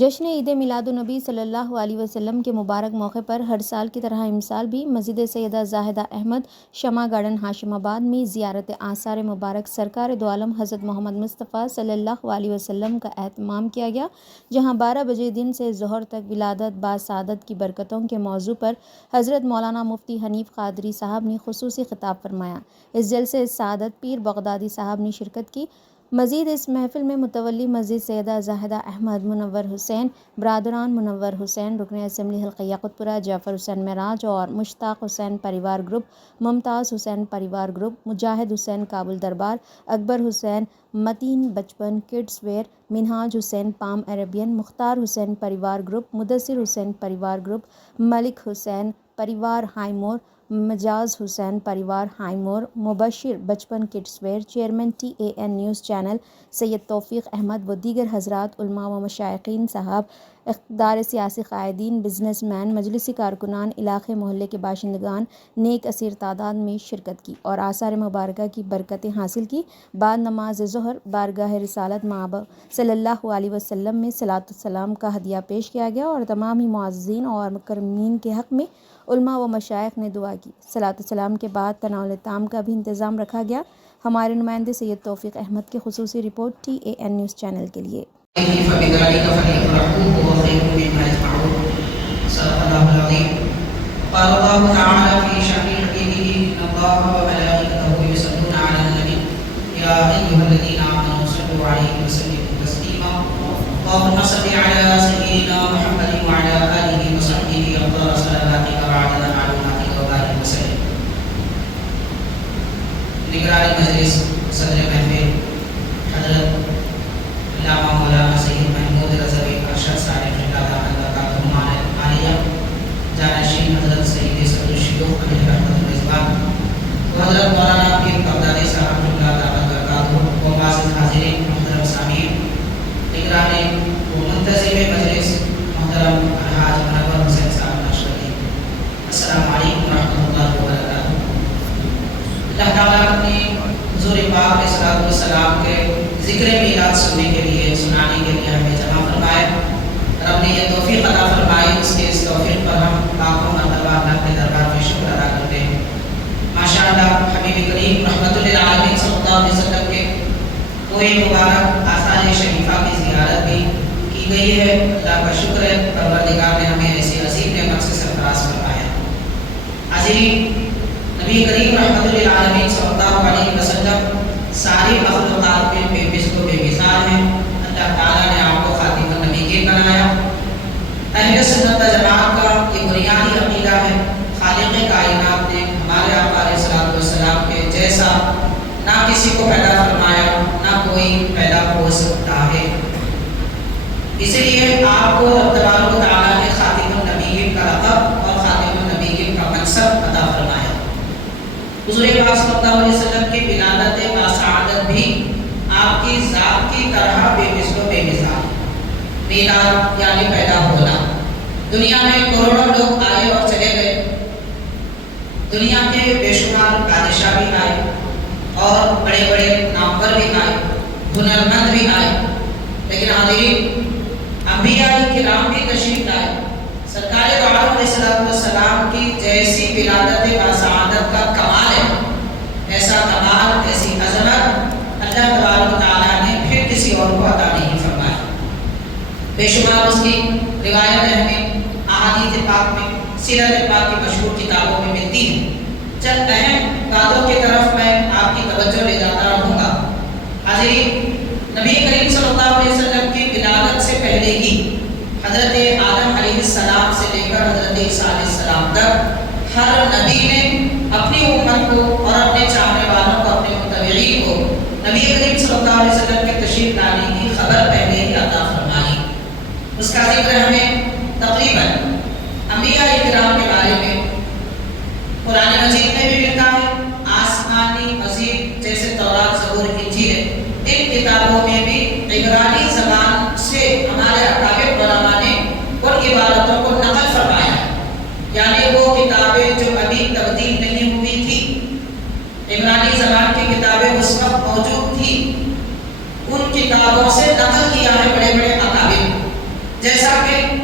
جشن عید میلاد النبی صلی اللہ علیہ وسلم کے مبارک موقع پر ہر سال کی طرح امسال بھی مسجد سیدہ زاہدہ احمد شمع گارڈن ہاشم آباد میں زیارت آثار مبارک سرکار دو عالم حضرت محمد مصطفیٰ صلی اللہ علیہ وسلم کا اہتمام کیا گیا، جہاں 12 بجے دن سے ظہر تک ولادت با سعادت کی برکتوں کے موضوع پر حضرت مولانا مفتی حنیف قادری صاحب نے خصوصی خطاب فرمایا۔ اس جلسے سعادت پیر بغدادی صاحب نے شرکت کی۔ مزید اس محفل میں متولی مسجد سیدہ زاہدہ احمد منور حسین، برادران منور حسین، رکن اسمبلی حلقہ یاقوتپورہ جعفر حسین معراج اور مشتاق حسین پریوار گروپ، ممتاز حسین پریوار گروپ، مجاہد حسین کابل دربار، اکبر Hussain Mateen Bachpan kids wear, Minhaj Hussain palm Arabian, Mukhtar Hussain Parivar group, Mudassir حسین پریوار گروپ، ملک حسین پریوار ہائی مور، مجاز حسین پریوار high more, Mubashir Bachpan kids wear, chairman TAN news channel Syed Taufiq Ahmed و دیگر حضرات، علماء و مشائقین صاحب، اقتدار سیاسی قائدین، بزنس مین، مجلسی کارکنان، علاقے محلے کے باشندگان نیک اسیر تعداد میں شرکت کی اور آثار مبارکہ کی برکتیں حاصل کی۔ بعد نماز ظہر بارگاہ رسالت مآب صلی اللہ علیہ وسلم میں صلاۃ السلام کا ہدیہ پیش کیا گیا اور تمام ہی معززین اور مکرمین کے حق میں علماء و مشائخ نے دعا کی۔ صلاۃ السلام کے بعد تناول طعام کا بھی انتظام رکھا گیا۔ ہمارے نمائندے سید توفیق احمد کی خصوصی رپورٹ TAN نیوز چینل کے لیے۔ قال الله تعالى في شأن حبيبه إن الله وملائكته يصلون على النبي يا أيها الذين آمنوا صلوا عليه وسلموا تسليما اللهم صل على سيدنا محمد وعلى آله وصحبه أفضل صلواتك وعدد معلوماتك وبارك وسلم۔ نگران مجلس صدر محفل حضرت علامہ مولانا سید محمود رضوی ارشد صاحب دامت برکاتہم عالیہ، جانشین حضرت سید صدر الشیوخ علیہ رحمۃ الرضوان و حضرت مولانا پیر بغدادی صاحب دامت برکاتہم و معزز حاضرین محترم سامعین، نگران و منتظم مجلس محترم الحاج منور حسین صاحب ناشوری، السلام علیکم ورحمۃ اللہ وبرکاتہ۔ اللہ تعالیٰ اپنے حضور پاک علیہ الصلوۃ والسلام کے ذکر میلاد سننے کے لیے سنانے کے لیے ہمیں جمع فرمائے۔ رب نے یہ توفیق عطا فرمائی، اس کے اس توفیق پر ہم لاکھوں مرتبہ اللہ کے دربار میں شکر ادا کرتے ہیں۔ ماشاءاللہ حبیب کریم رحمۃ للعالمین صلی اللہ علیہ وسلم کے کوئی مبارک آثار شریفہ کی زیارت بھی کی گئی ہے۔ اللہ کا شکر ہے، پروردگار نے ہمیں ایسی عظیم نعمت سے سرفراز فرمایا۔ حاضرین، نبی کریم رحمۃ للعالمین صلی اللہ علیہ وسلم ساری مخلوقات میں بے مثل و بے مثال ہیں۔ اللہ تعالیٰ نے آپ کو خاتم النبیین بنایا۔ اہل سنت و جماعت کا یہ بنیادی عقیدہ ہے، خالق کائنات نے ہمارے آقا علیہ الصلوۃ والسلام کے جیسا نہ کسی کو پیدا فرمایا، نہ کوئی پیدا ہو سکتا ہے۔ اس لیے آپ کو رب تبارک و تعالیٰ نے خاتم النبیین کا لقب اور خاتم النبیین کا منصب عطا فرمایا۔ حضور پاک صلی اللہ علیہ وسلم کی ولادت باسعادت بھی آپ کی ذات کی طرح بے مثل و بے مثال۔ میلاد یعنی پیدا ہونا۔ دنیا میں کروڑوں لوگ آئے اور چلے گئے، دنیا کے بے شمار بادشاہ بھی آئے اور بڑے بڑے نامور بھی آئے، ہنرمند بھی آئے، لیکن حاضرین انبیاء کرام بھی تشریف لائے۔ سرکار دو عالم علیہ السلام کی جیسی ولادت باسعادت کا کمال ہے، ایسا کمال، ایسی عظمت اللہ تبارک و تعالیٰ نے پھر کسی اور کو عطا نہیں فرمایا۔ بے شمار اس کی روایت ہمیں احادیث پاک میں، سیرت پاک کی مشہور کتابوں میں ملتی ہے۔ چند اہم باتوں کی طرف میں آپ کی توجہ لے جاتا رہوں گا۔ حاضرین، نبی کریم صلی اللہ علیہ وسلم کی ولادت سے پہلے ہی حضرت آدم علیہ السلام سے لے کر حضرت عیسیٰ علیہ السلام تک ہر نبی نے اپنی امت کو اور اپنے چاہنے والوں کو، اپنے متبعین کو نبی کریم صلی اللہ علیہ وسلم کے تشریف لانے کی خبر پہلے ہی عطا فرمائی۔ اس کا ذکر ہمیں تقریباً انبیاء کرام کے بارے میں قرآن مجید میں بھی ملتا ہے، آسمانی مزید جیسے تورات، زبور، انجیل، ان کتابوں میں بھی عبرانی زبان سے ہمارے اکابر علماء نے ان عبارتوں کو نقل فرمایا ہے، یعنی وہ کتابیں جو ابھی تبدیل نہیں ہوئی تھی، عبرانی زبان کی کتابیں اس وقت موجود تھی، ان کتابوں سے نقل کیا ہے بڑے بڑے اکابر، جیسے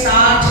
60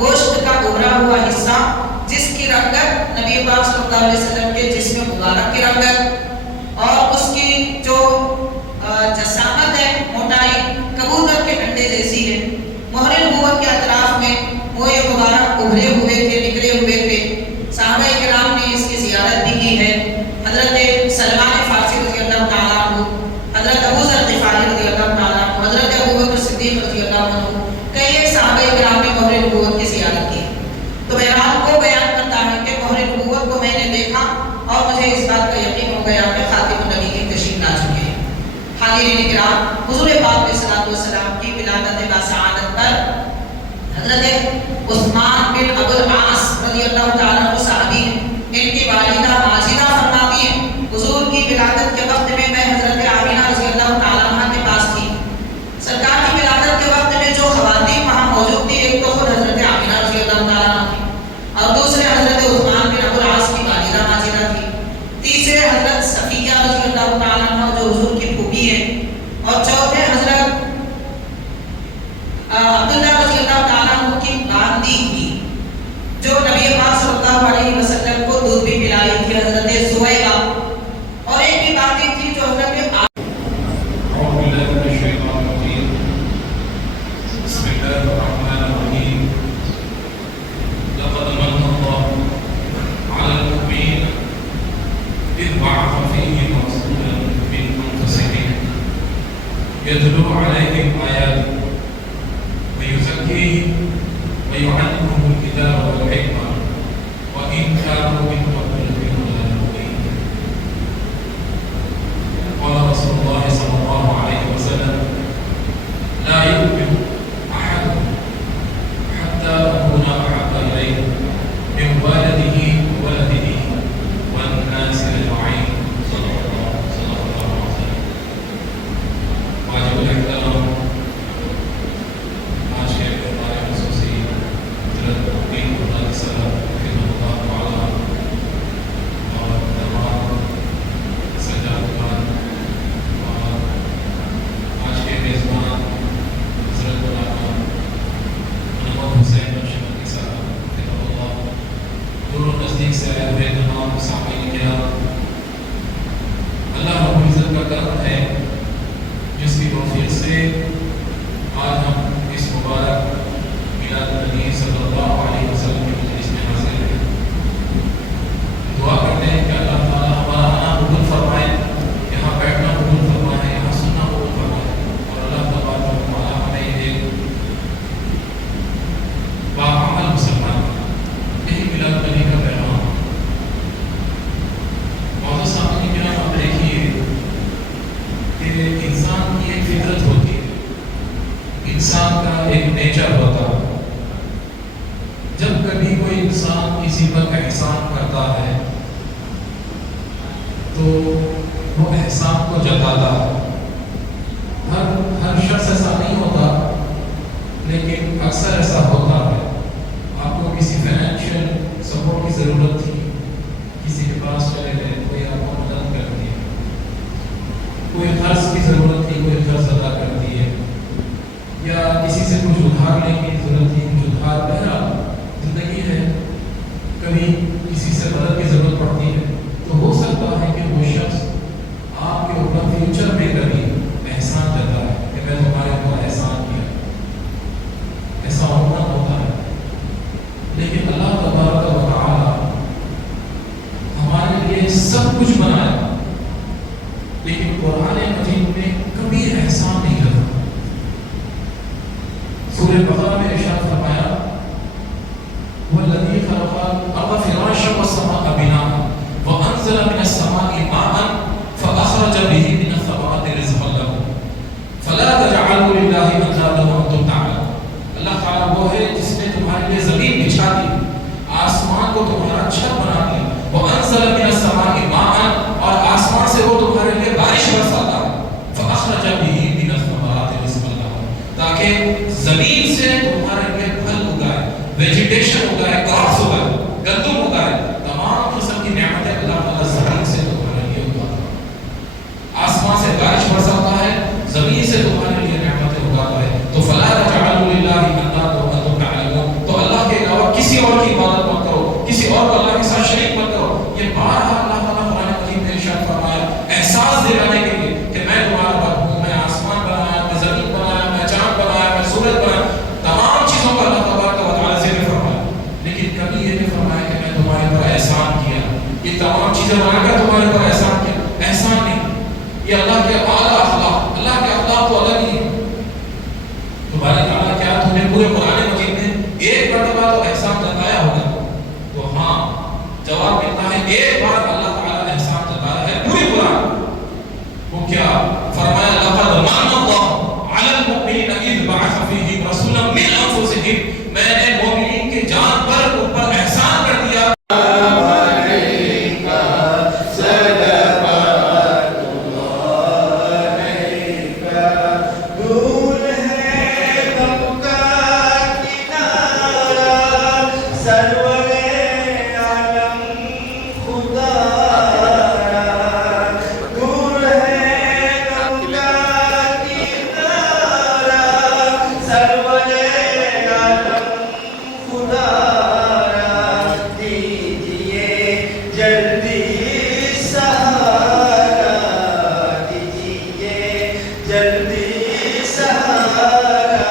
گوشت کا ابھرا ہوا حصہ جس کی رنگت نبی پاک صلی اللہ علیہ وسلم کے جسم مبارک کی رنگت اور اس کی جو جسامت ہے موٹائی کبوتر کے انڈے جیسی ہے. مہر نبوت کے اطراف میں موئے مبارک ابھرے ہوئے تھے, نکلے ہوئے تھے. صحابہ کرام نے اس کی زیارت بھی کی ہے. حضرت سلمان فارسی رضی اللہ تعالیٰ عنہ, حضرت ابو ذر غفاری رضی اللہ تعالیٰ عنہ, حضرت ابو بکر صدیق رضی اللہ عنہ, کئی صحابہ کرام نے مہر نبوت کی زیارت کی. تو بہرحال کو بیان کرتا ہے کہ مہر نبوت کو میں نے دیکھا اور مجھے اس بات کا یقین ہو گیا کہ خاتم النبی کی تشریف لا چکے ہیں. حاضرین کرام, حضور پاک علیہ الصلوۃ والسلام کی ولادت باسعادت پر حضرت عثمان بن ابو العاص رضی اللہ تعالیٰ عنہ صحابی ہیں. ان کی والدہ ماجدہ فرماتی ہیں حضور کی ولادت کے وقت میں حضرت آمینہ رضی اللہ تعالیٰ عنہ کے پاس تھی. سرکار کی ولادت کے وقت میں جو خواتین وہاں موجود تھی, ایک تو خود حضرت آمینہ رضی اللہ تعالیٰ عنہ تھی اور دوسرے حضرت عثمان بن ابو العاص کی والدہ ماجدہ تھی. تیسرے حضرت صفیہ رضی اللہ تعالیٰ عنہ جو حضور کی پھوپھی ہیں, اور چوتھے حضرت عبداللہ رضی اللہ تعالیٰ عنہ کی باندی تھی جو نبی پاک صلی اللہ علیہ وسلم کو دودھ بھی پلائی تھی, حضرت سویبہ. اور ایک بھی باندی تھی جو حضرت يتلو عليهم آياته ويزكيهم ويعلمهم الكتاب والحكمة وإن كانوا من قبل لفي ضلال مبين. قال رسول الله صلى الله عليه وسلم لا يؤمن أحدكم حتى أكون أحب إليه من والده وولده والناس أجمعين. صدق الله عليه وسلم. واجب الاحترام آج کے ہمارے خصوصی حضرت مقیم اللہ صاحب رحمہ اللہ تعالیٰ اور تمام سجادگان اور آج کے میزبان حضرت مولانا محمد حسین بخشی صاحب رحمہ اللہ, دور و نزدیک سے آئے ہوئے تمام سامعین کرام, اللہ رب العزت کا کرم ہے جس کی توفیق سے آج ہم اس مبارک میلاد النبی صلی اللہ علیہ وسلم کی مجلس میں حاضر ہیں. دعا کرتے ہیں کہ اللہ تعالیٰ ہمارا آنا قبول فرمائے, یہاں بیٹھنا قبول فرمائے, یہاں سننا قبول فرمائے, اور اللہ تبارک و تعالیٰ ہمیں ایک باعمل مسلمان, یہی میلاد النبی کا پیغام. بہت سامنے کیا آپ دیکھیے کہ انسان کی ایک فطرت ہوتی ہے, انسان کا ایک نیچر ہوتا ہے. جب کبھی کوئی انسان کسی پر احسان کرتا ہے تو وہ احسان کو جتاتا ہے. ہر شخص ایسا نہیں ہوتا, لیکن اکثر ایسا ہوتا ہے. آپ کو کسی فائنینشیل سپورٹ کی ضرورت تھی, کسی کے پاس چلے گئے, کوئی آپ کو مدد کر دی, کوئی قرض کی ضرورت تھی, کوئی قرض ادا کر دیے, یا کسی سے کچھ ادھار لینے کی ضرورت تھی, کچھ ادھار. بہرحال زندگی ہے, کبھی کسی سے مدد کی ضرورت پڑتی ہے, تو ہو سکتا ہے کہ وہ شخص آپ کے اوپر فیوچر میں کبھی احسان کرتا ہے کہ میں تمہارے اوپر احسان کیا. ایسا ہونا ہوتا ہے, لیکن اللہ تبارک و تعالی ہمارے لیے سب کچھ بنایا, لیکن قرآن مجید میں کبھی احسان نہیں کرتا. سورہ بقرہ میں ارشاد فرمایا والذی خلق الارض فراشا والسماء بناء وانزل من السماء ماء فاخرج به من الثمرات رزقا لكم فلا تجعلوا لله اندادا وانتم تعلمون. اللہ تعالیٰ وہ ہے جس نے تمہارے لیے زمین بچھا دی, آسمان کو تمہارا چھت بنا دی, وانزل من السماء ماء, اور آسمان سے وہ تمہارے لیے بارش برساتا ہے, فاخرج به من الثمرات رزقا لكم, تاکہ زمین سے تمہارے لیے پھل اگائے, ویجیٹیشن اگائے, کراپس اگائے, گندم اگائے. تمام قسم کی نعمتیں اللہ تعالیٰ زمین سے تمہارے لیے اگاتا ہے. آسمان سے بارش برساتا ہے, زمین سے تمہارے لیے نعمتیں اگاتا ہے. تو فلا تجعلوا للہ اندادا وانتم تعلمون, تو اللہ کے بات تو الگ ہی ہے. تمہارے تعالیٰ کیا تمہیں پورے قرآن مجید میں ایک مرتبہ تو احسان جتایا ہوگا؟ تو ہاں جواب ملتا ہے ایک بار اللہ تعالیٰ احسان جتایا ہے پوری قرآن. وہ کیا فرمایا؟ لقد من اللہ علی المؤمنین اذ بعث فیہم رسولا من انفسہم. میں نے مومنین کے جان پر ان پر احسان کر دیا. جلدی سہارا